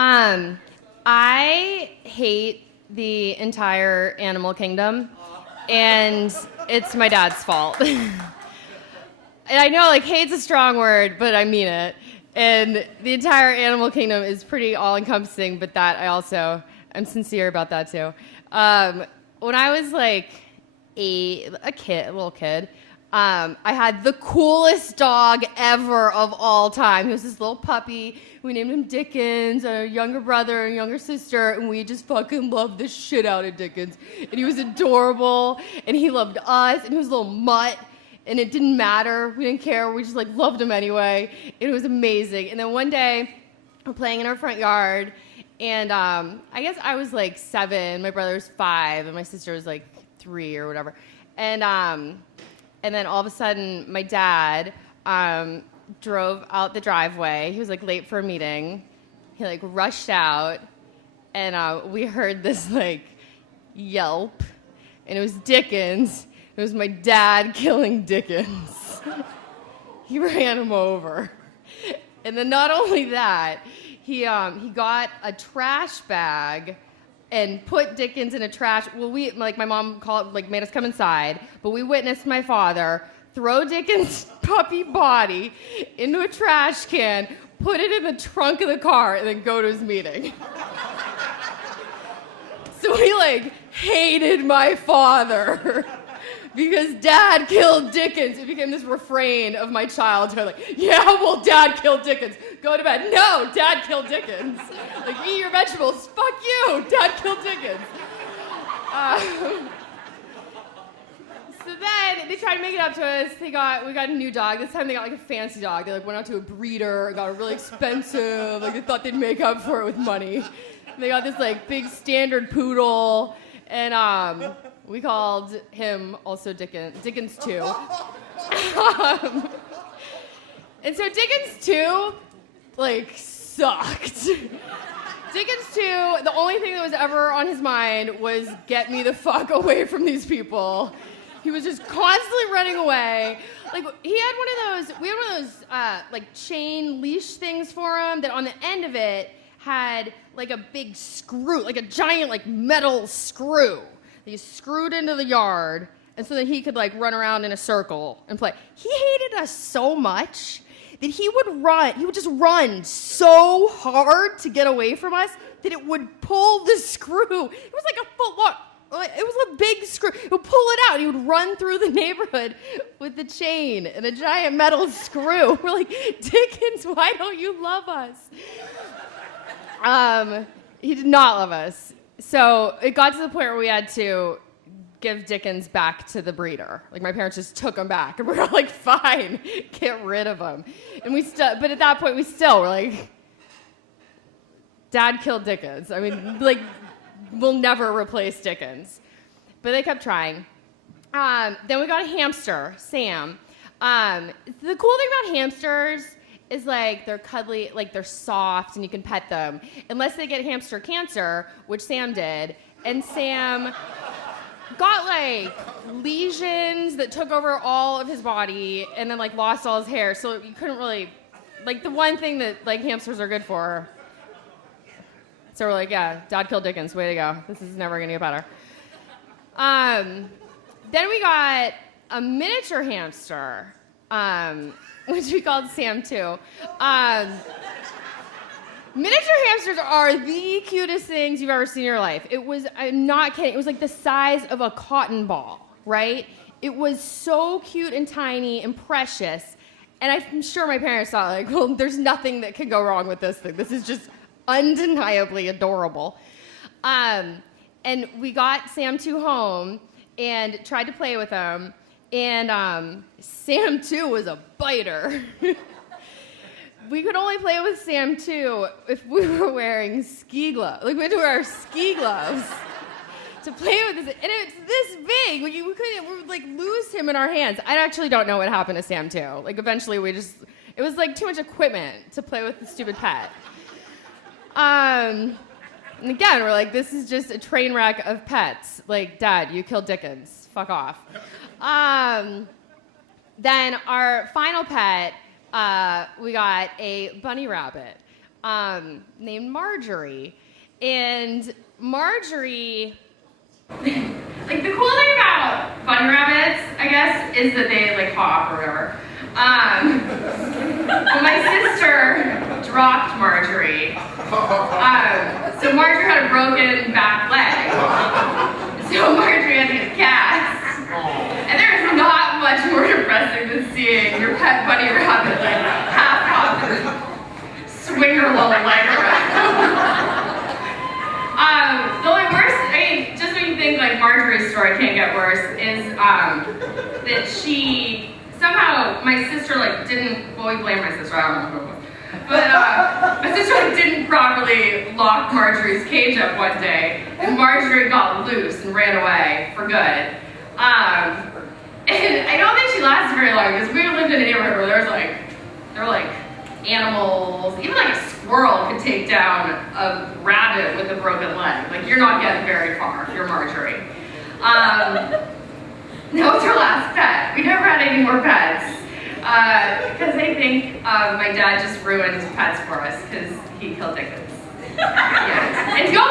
I hate the entire animal kingdom, and it's my dad's fault. And I know, like, hate's a strong word, but I mean it. And the entire animal kingdom is pretty all-encompassing, but that I'm sincere about that, too. When I was, like, a little kid, I had the coolest dog ever of all time. He was this little puppy. We named him Dickens, a younger brother and younger sister, and we just fucking loved the shit out of Dickens. And he was adorable, and he loved us, and he was a little mutt, and it didn't matter. We didn't care. We just, like, loved him anyway. It was amazing. And then one day, we're playing in our front yard, and I guess I was, like, 7, my brother was 5, and my sister was, like, 3 or whatever. And then all of a sudden, my dad drove out the driveway. He was, like, late for a meeting. He, like, rushed out, and we heard this, like, yelp, and it was Dickens. It was my dad killing Dickens. He ran him over. And then not only that, he got a trash bag and put Dickens in a trash. Well, my mom made us come inside, but we witnessed my father throw Dickens' puppy body into a trash can, put it in the trunk of the car, and then go to his meeting. So we, like, hated my father because Dad killed Dickens. It became this refrain of my childhood, like, yeah, well, Dad killed Dickens. Go to bed. No, Dad killed Dickens. Like, eat your vegetables. Fuck you. Dad killed Dickens. So then they tried to make it up to us. We got a new dog. This time they got, like, a fancy dog. They, like, went out to a breeder and got a really expensive. Like, they thought they'd make up for it with money. And they got this, like, big standard poodle, and we called him also Dickens 2. And so Dickens 2, like, sucked. Dickens 2, the only thing that was ever on his mind was get me the fuck away from these people. He was just constantly running away. Like, we had one of those, like, chain leash things for him that on the end of it had, like, a big screw, like a giant, like, metal screw that you screwed into the yard, and so that he could, like, run around in a circle and play. He hated us so much that he would just run so hard to get away from us that it would pull the screw. It was like a foot long. It was a big screw. It would pull it out. He would run through the neighborhood with the chain and a giant metal screw. We're like, Dickens, why don't you love us? He did not love us. So it got to the point where we had to give Dickens back to the breeder. Like, my parents just took him back, and we were like, fine, get rid of him. And but at that point, we still were like, Dad killed Dickens. I mean, like, we'll never replace Dickens. But they kept trying. Then we got a hamster, Sam. The cool thing about hamsters is, like, they're cuddly, like, they're soft, and you can pet them. Unless they get hamster cancer, which Sam did. And Sam got, like, lesions that took over all of his body and then, like, lost all his hair. So you couldn't really, like, the one thing that, like, hamsters are good for. So we're like, yeah, Dad killed Dickens. Way to go. This is never going to get better. Then we got a miniature hamster, which we called Sam too. Miniature hamsters are the cutest things you've ever seen in your life. I'm not kidding, it was like the size of a cotton ball, right? It was so cute and tiny and precious. And I'm sure my parents thought, like, well, there's nothing that can go wrong with this thing. This is just undeniably adorable. And we got Sam 2 home and tried to play with him. And Sam 2 was a biter. We could only play with Sam 2 if we were wearing ski gloves. Like, we had to wear our ski gloves to play with this. And it's this big. We would, like, lose him in our hands. I actually don't know what happened to Sam 2. Like, eventually it was, like, too much equipment to play with the stupid pet. And again, we're like, this is just a train wreck of pets. Like, Dad, you killed Dickens. Fuck off. Then our final pet, we got a bunny rabbit. named Marjorie. And Marjorie, like the cool thing about bunny rabbits, I guess, is that they like hop or whatever. Well, my sister dropped Marjorie. So Marjorie had a broken back leg. So Marjorie had to get cast. And there is not much more depressing than seeing your pet bunny rabbit like half hop and swing her little leg around. The only worst, just when you think like Marjorie's story can't get worse, is that she somehow, my sister like didn't, well, we blame my sister, I don't know who it was, but my sister like didn't properly lock Marjorie's cage up one day, and Marjorie got loose and ran away for good. And I don't think she lasted very long, because we lived in a neighborhood where there were like animals, even like a squirrel could take down a rabbit with a broken leg. Like, you're not getting very far if you're Marjorie. That was her last pet. We never had any more pets. Because I think my dad just ruined pets for us because he killed Dickens. Yeah. And go